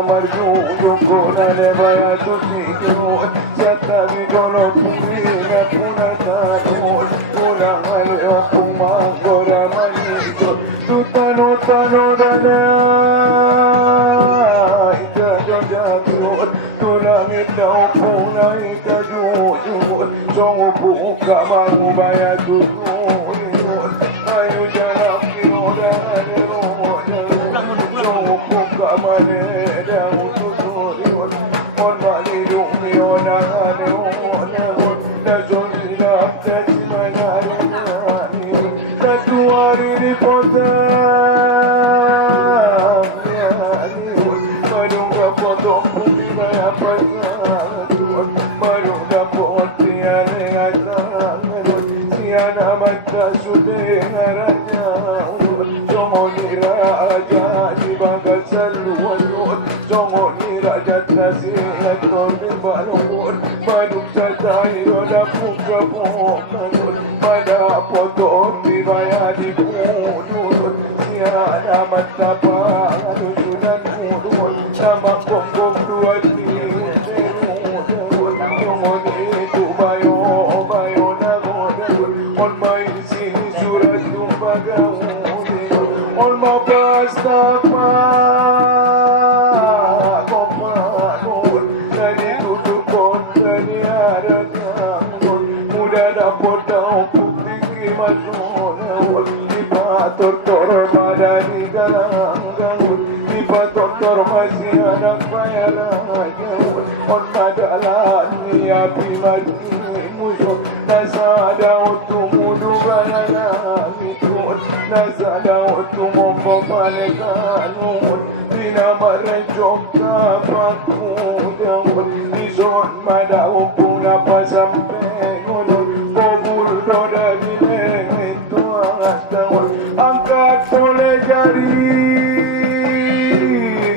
margiuto ancora ne vai a tutti che noi se stavi con oppurina punata una mano e oppuma ancora manito tutta notte da tu la metta oppuna e giù sono buca ma non vai a tutti ayuda manera ututorion on malilumi on aneon la zonina tatimanare la tuari di poter madunga poto pumba ya pasar madunga poti alega siana mata sude raja Jomoni raja di bagal saluan Jomoni raja nasihat korbin balon Maduk satai roda puka pokan Pada poton di baya di kudun Siana mata pangan sunan kudun Nama kongkong dua di Jomoni tu bayo nagodan On mai sini surat tumpagaw on my pasta tadi tutup tadi ada muda dapat tahu pikir masuk di pator madani galang di pator masih anak bayaran on madalan ni api mati musuh nasada untuk mudu bayaran Nasada untuk mempermalekanun Bina merencok kapaku Dawud Ison madau pun apa sampai ngunun Kobul roda dineng itu Dawud Angkat boleh jari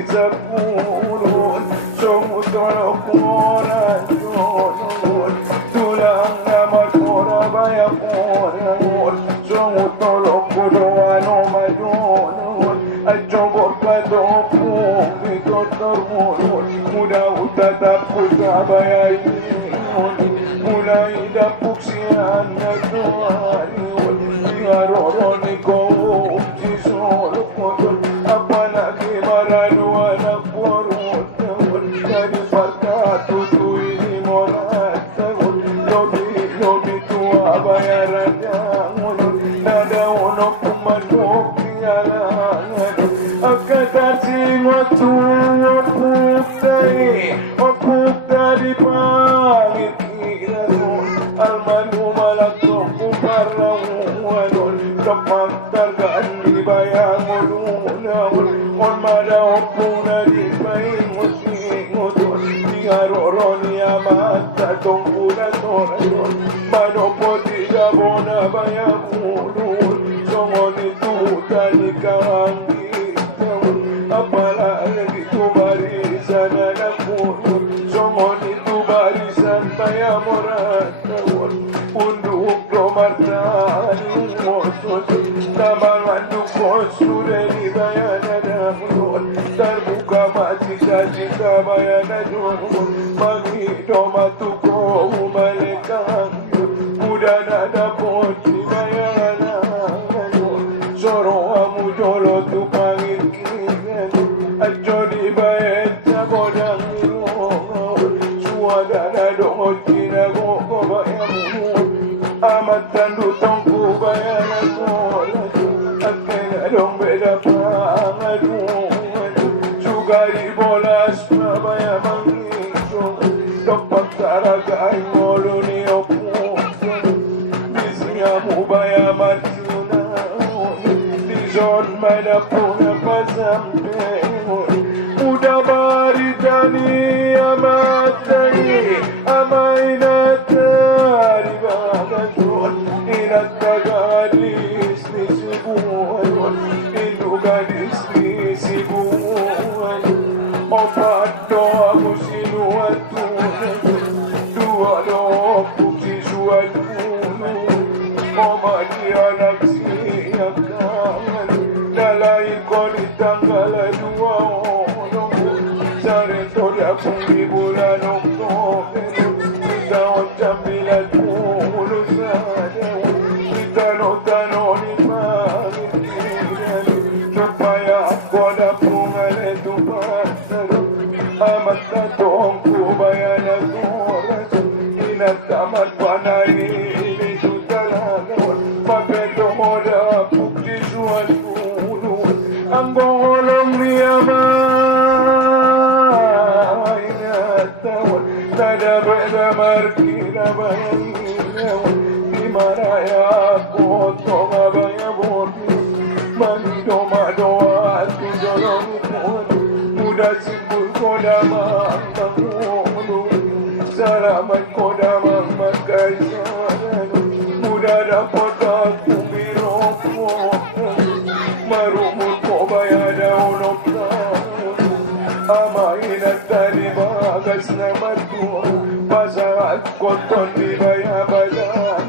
sepuluh Semut tolok orang jodoh Tulang namar kora bayak orang Semut tolok kudoano majono Ajobor padopu Vito termurun Muda utatap kutabaya ini Mulai dapuk sian Natuari Diaroroni kau Jisoro kotor Apalagi maradu anak porut Jadi parta tutu ini morat Lobi tua bayaran Nada ono pumanok tinggalan Akatasi waktu Opuk dari pangit ilasun Almanu malakku kumarlawan Kapag targaan di bayang ulunawun On mada opuna di bayang musinguton Tingaroroni amat tatong pulatorayon Manopoti gabona bayang ulun Songoni tutani kahanggitawun Apalagi tu barisan anak ulun Songoni tu barisan bayang moratawun Unduk domartani motos Naman manduk sudah dibayang anak ulun Terbuka jika bayang adun Magi domatuko umalekang Muda nada poti bayang anak Soro amu jolo tu pangil kiran Ajo di bayang jagodang ilong Suadana dongo cina goko bayang Amat tandu tongku bayang anak Akena dong beda pangadun Sugari bolas bayang mangisong Topak taragai ngolo ni opung Bisnya mu bayang marjuna Dizon mana puna pasampe Muda baritani amat tani Amai natari bagason Inat kagadis ni sibuan Indu gadis ni sibuan Opat doa musinuatun Dua doa puksi suatun Omadi anak siakan Nalain ko ni tanggal dua Saretoria Pungi Bulan Oktober Kita Ocam Bilan Pulu Sadew Kita Notano Lima Supaya Koda Pungale Tupasaru Amat Katong Kubayana Surat Inatamat Panai Ini Sutalagawan Mapeto Hoda Pukti Suat Pulu Anggolong Niyaman Nada beda markina bayina di maraya koto ngabaya bordi manido madoa tujolong pun muda simpul kodama mangulu salamat kodama mangkaisan muda dapat aku biropo marumut kobaya daunok Amain at talibagas na matua Pasaat koton di baya bayan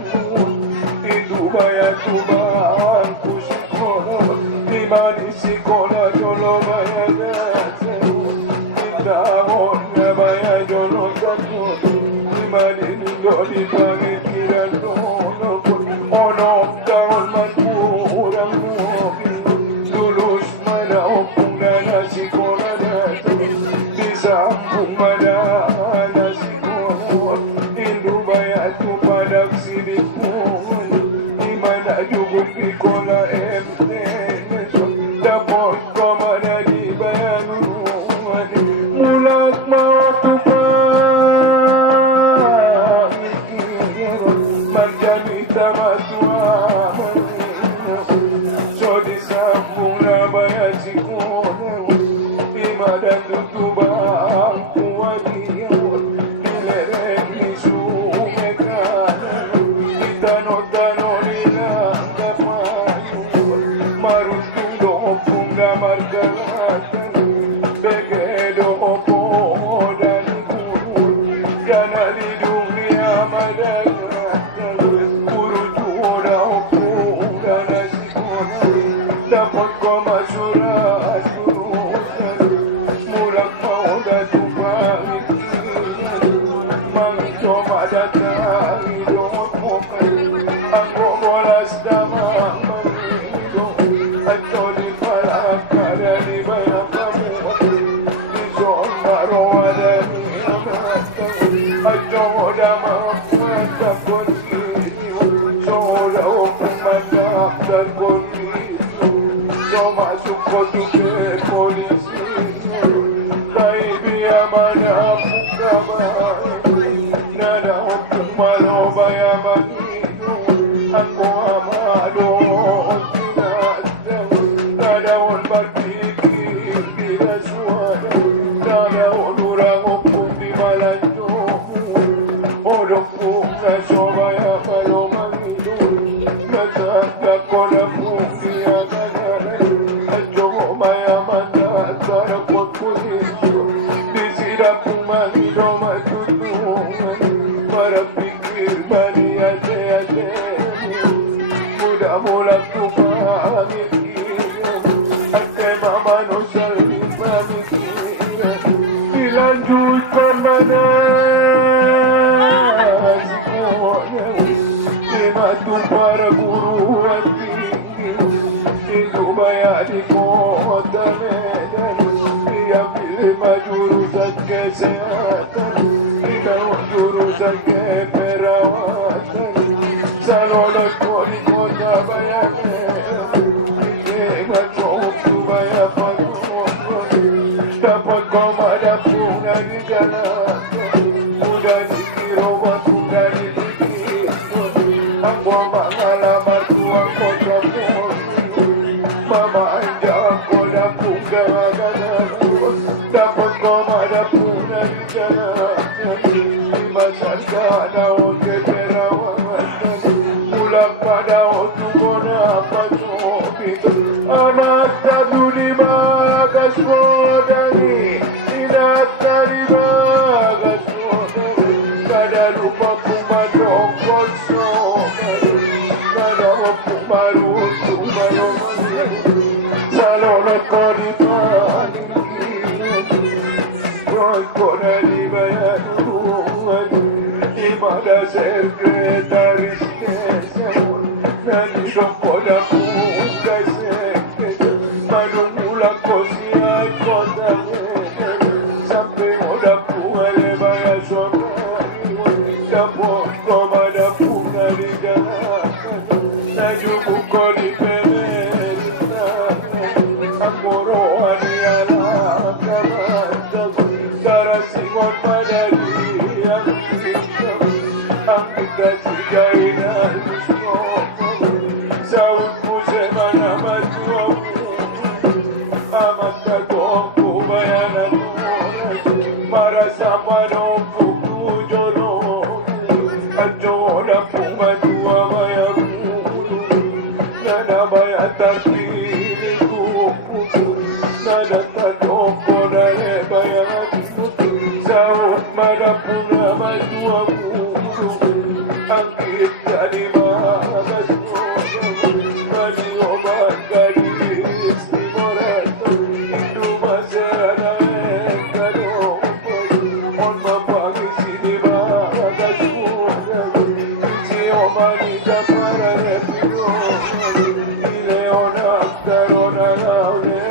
Idubaya tubaan kusikono Di manisikono jolo baya daseru Itahon na baya jolo kato Di maninindo di pangikiran dono Onok taon matpurang mobil Lulus manaopong na nasikono Sambung madana sikon Indubaya tu padak sidipun Imana juguk ikola Dapot komada di bayanuan Mulak mautu pangikir Marjanita matua So disambung na baya sikon Imadan tutubang kuwaliyon Nilereng ni sumekanan Itano-tano nilang kapayon Marustundo pong damarkalatan Begedo po danikun Ganalidung niya madagatan Puro juda po danasikon Dapat ko masurat Datang hidup bukan Aku bolas damang menido Atau di palak ada di banyak kamu Di zona roa dan amatang Atau damang mata konsiyo Soda opung mandak dan konsiyo So masuk kotu ke polisi Kai biya mana buka baik Nada opung malo baya manido Ako amado kinatang Nada on berpikir bila suara Nada on urang opung di malanjo Odok pung naso baya malo manido Nasagda ko na pung dia kanalan Adyo mo maya manda Tarakot punisyo Disira pung manido matutungan Para pikir bani ate-ate Muda mulak tu pamikiran Ate mama no salin pamikiran Dilanjutkan mana Sikonya Lima tu para guru at tinggi Itu baya di kota Medan Diambil lima jurusan kesehatan Jurusan keperawatan Salolot ko di kota bayaran Ingat ko subaya pagkumpun Dapat ko madapung na di jalan Mudah dikiro batung na di pikirun Ang ko mangalamar tuang kota pun Mama anja ko dapung gagalan Dapat ko madapung na di jalan Masarga daun keperawatan Mulak pada otubona patopit Anak tadu di bagas kodani Inat tadi bagas kodani Kada lupa pumadong kosong Kada opung baru tumalong Salonat ko di paling soy con alibayanu y para secretaris que nani rompona punga se manumula cosia y cosa sampai ora punga le vaya sonari da poco mana punga di na jubu koli pemerina amoro ani ala kamata karasimon madari Angkita sigaina lusmo Saud musemana matua Amata gomku bayana Marasapano fuku jolo Ajola puma tua maya Nana maya tarpini kuku Nada tatoko nale maya Saud marapuna matua Angkit dari magas Mani obat gadis Timorat Itu masalah Kado On mapagi sini magas Isi omani dapara repido Ile onak tarona laule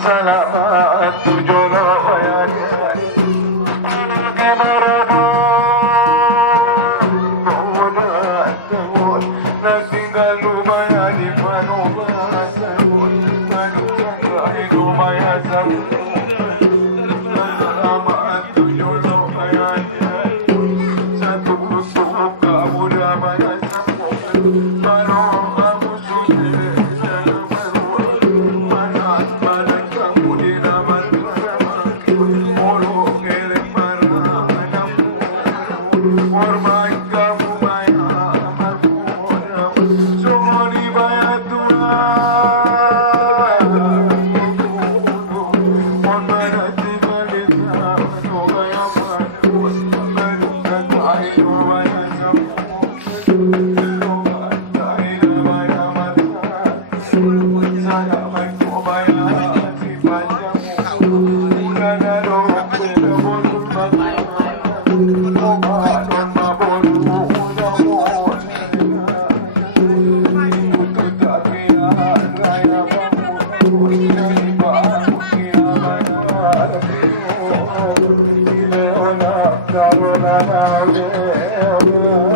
Salamat tujuh Karuna